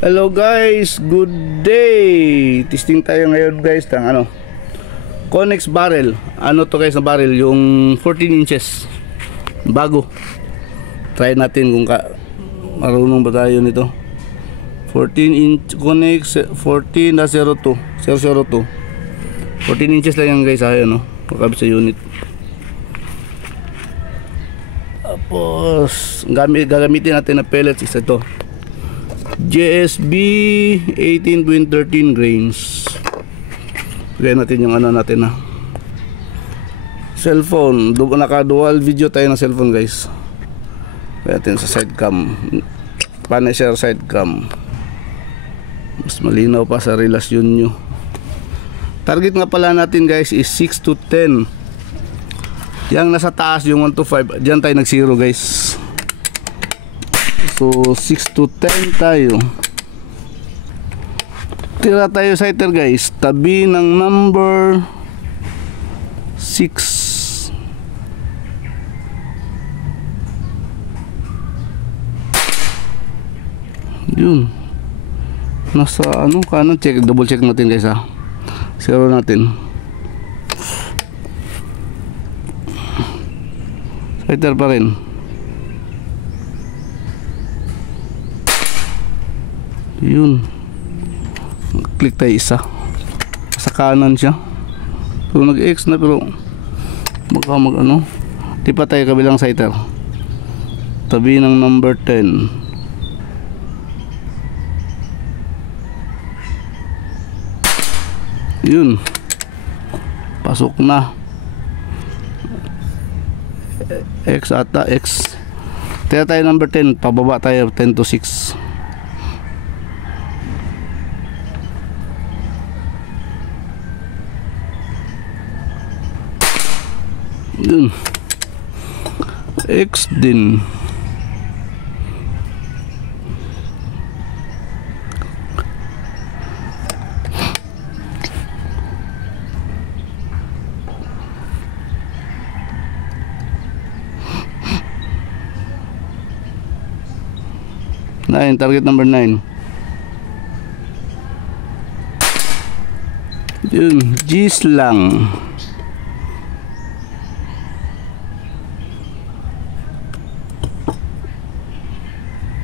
Hello guys, good day. Testing tayo ngayon guys ng Connex barrel. Ano to guys na barrel? Yung 14 inches. Bago. Try natin kung marunong ba tayo nito. 14 inch Connex 14.02 002. 14 inches lang yan guys, ayun Makabit sa unit. Tapos gagamitin natin na pellets isa to. JSB 18.13 grains. Lagyan natin yung natin cellphone. Naka dual video tayo ng cellphone guys. Lagyan natin sa side cam, Punisher side cam. Mas malinaw pa sa relasyon nyo. Target nga pala natin guys is 6 to 10. Yang nasa taas yung 1 to 5. Diyan tayo nag 0 guys. So 6 to 10 tayo. Tira tayo sighter guys, tabi ng number 6. Yun. Nasa kanan, check, double check natin guys Zero natin. Sighter pa rin. Yun. Click tayo isa. Sa kanan siya. Pero nag-X na, pero baka di pa tayo kabilang sighter. Tabi ng number 10. Yun. Pasok na. X ata, X. Tira tayo number 10, pababa tayo 10 to 6. Yun. X din. Nine, target number 9. Yun, G's lang.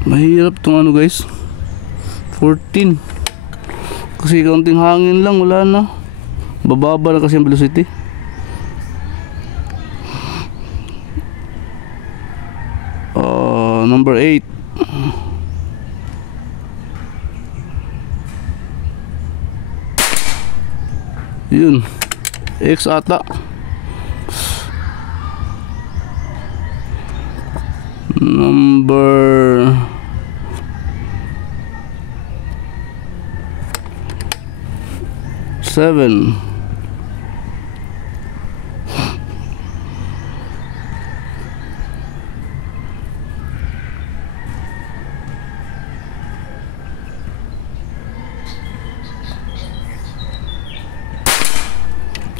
Mahirap itong guys, 14 kasi kaunting hangin lang, wala na, bababa na kasi ang velocity. Number 8. Yun, X ata. Number 7.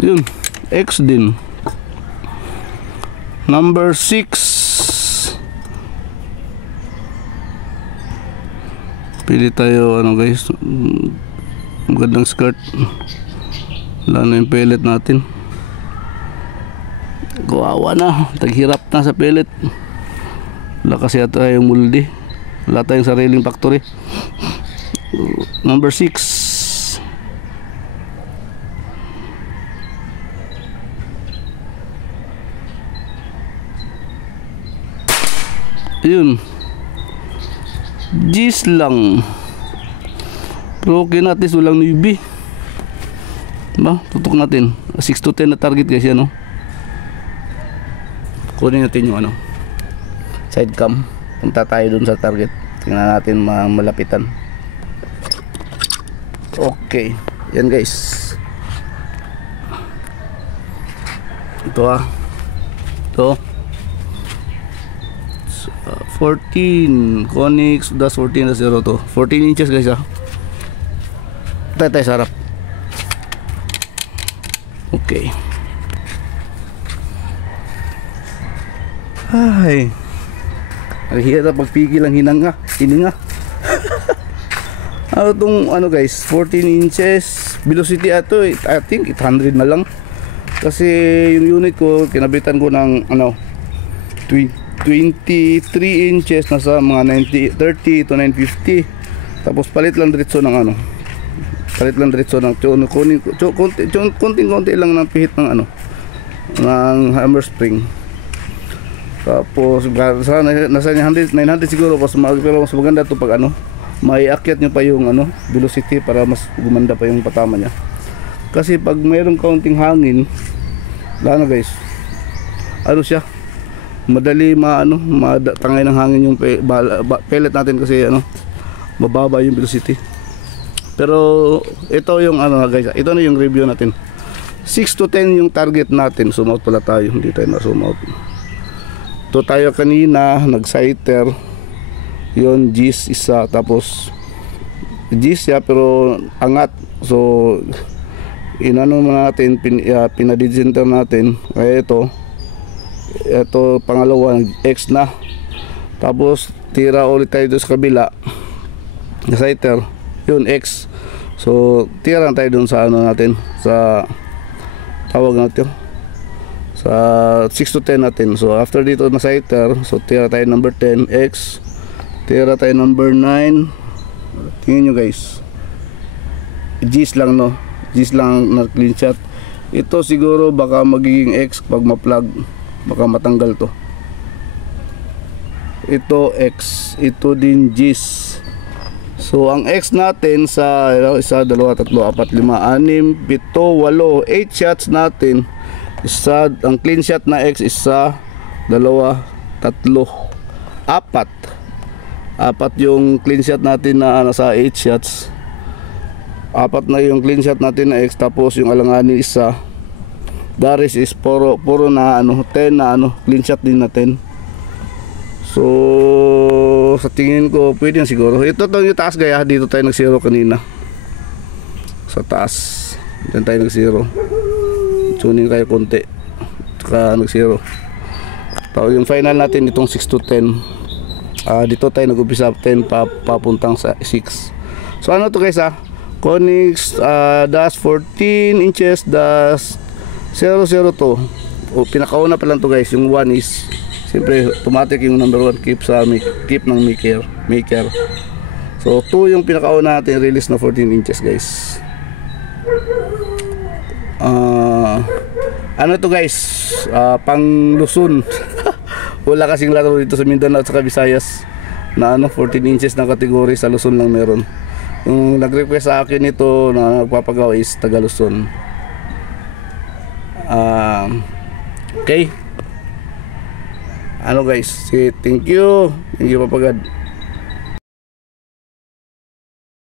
Yun, X din. Number 6. Pili tayo guys, magandang skirt. Wala na yung pellet natin. Kawawa na, taghirap na sa pellet. Wala kasi ata yung muldi, wala tayong sariling factory. Number 6. Yun, G's lang. Pero okay natin, walang newbie. Diba? Tutok natin 6 to 10 na target guys yan Kunin natin yung side cam. Punta tayo dun sa target. Tingnan natin malapitan. Okay, yan guys. Ito ito 14 Connex das 14.02. 14 inches guys Tayo sa harap. Okay. Ay. Ang hirap pagpigil ang hininga. Ano tong ano guys, 14 inches velocity ato, I think 800 na lang. Kasi yung unit ko kinabitan ko ng ano 23 inches, nasa mga 30 to 950. Tapos palit lang diretso ng ano, palit lang diretso ng konting-konti lang ng pihit ng ano, ng hammer spring. Tapos nasa 900 siguro, pero mas maganda to pag ano, may akyat nyo pa yung ano, velocity para mas gumanda pa yung patama niya. Kasi pag mayroong kaunting hangin, lalo guys, ano siya, madali matangay ng hangin yung pellet natin kasi ano, mababa yung velocity. Pero ito yung ano guys, ito na yung review natin. 6 to 10 yung target natin. Sumout pala tayo, hindi tayo na sumout. Ito tayo kanina, nag-sighter. Yun, G's isa, tapos G's siya pero angat. So inano natin, pinadidcenter natin. Kaya ito pangalawa, X na. Tapos tira ulit tayo doon sa kabila, sighter, yun X. So tira tayo doon sa ano natin, sa tawag natin, sa 6 to 10 natin. So after dito na sighter, so tira tayo number 10 X, tira tayo number 9. Tingnan nyo guys, G's lang, no, G's lang na clean shot. Ito siguro baka magiging X pag ma-plug, baka matanggal to. Ito X, ito din G's. So ang X natin sa 1, 2, 3, 4, 5, 6, 7, 8 shots natin. Isa, ang clean shot na X, 1, 2, 3, 4. Apat yung clean shot natin na nasa 8 shots. Apat na yung clean shot natin na X, tapos yung alanganin isa. Daris is puro na ano, 10 na ano, clean shot din natin. So sa tingin ko pwede yan siguro. Ito yung taas gaya, dito tayo nag-zero kanina. Sa taas, dito tayo nag-zero. Tuning tayo konti, saka nag-zero. Tapos yung final natin itong 6 to 10. Dito tayo nag-upisa 10 papuntang sa 6. So ano to guys, Konix dash 14 inches dash 002. Pinakauna pa lang to guys. Yung 1 is siyempre automatic, yung number 1 keep ng maker. So 2 yung pinakauna natin release na 14 inches guys. Ano to guys, pang Luzon. Wala kasing laro dito sa Mindanao at sa Visayas na ano, 14 inches na kategory, sa Luzon lang meron. Yung nag-request sa akin ito na nagpapagawa is taga Luzon. Okay, ano guys, say thank you Papagad.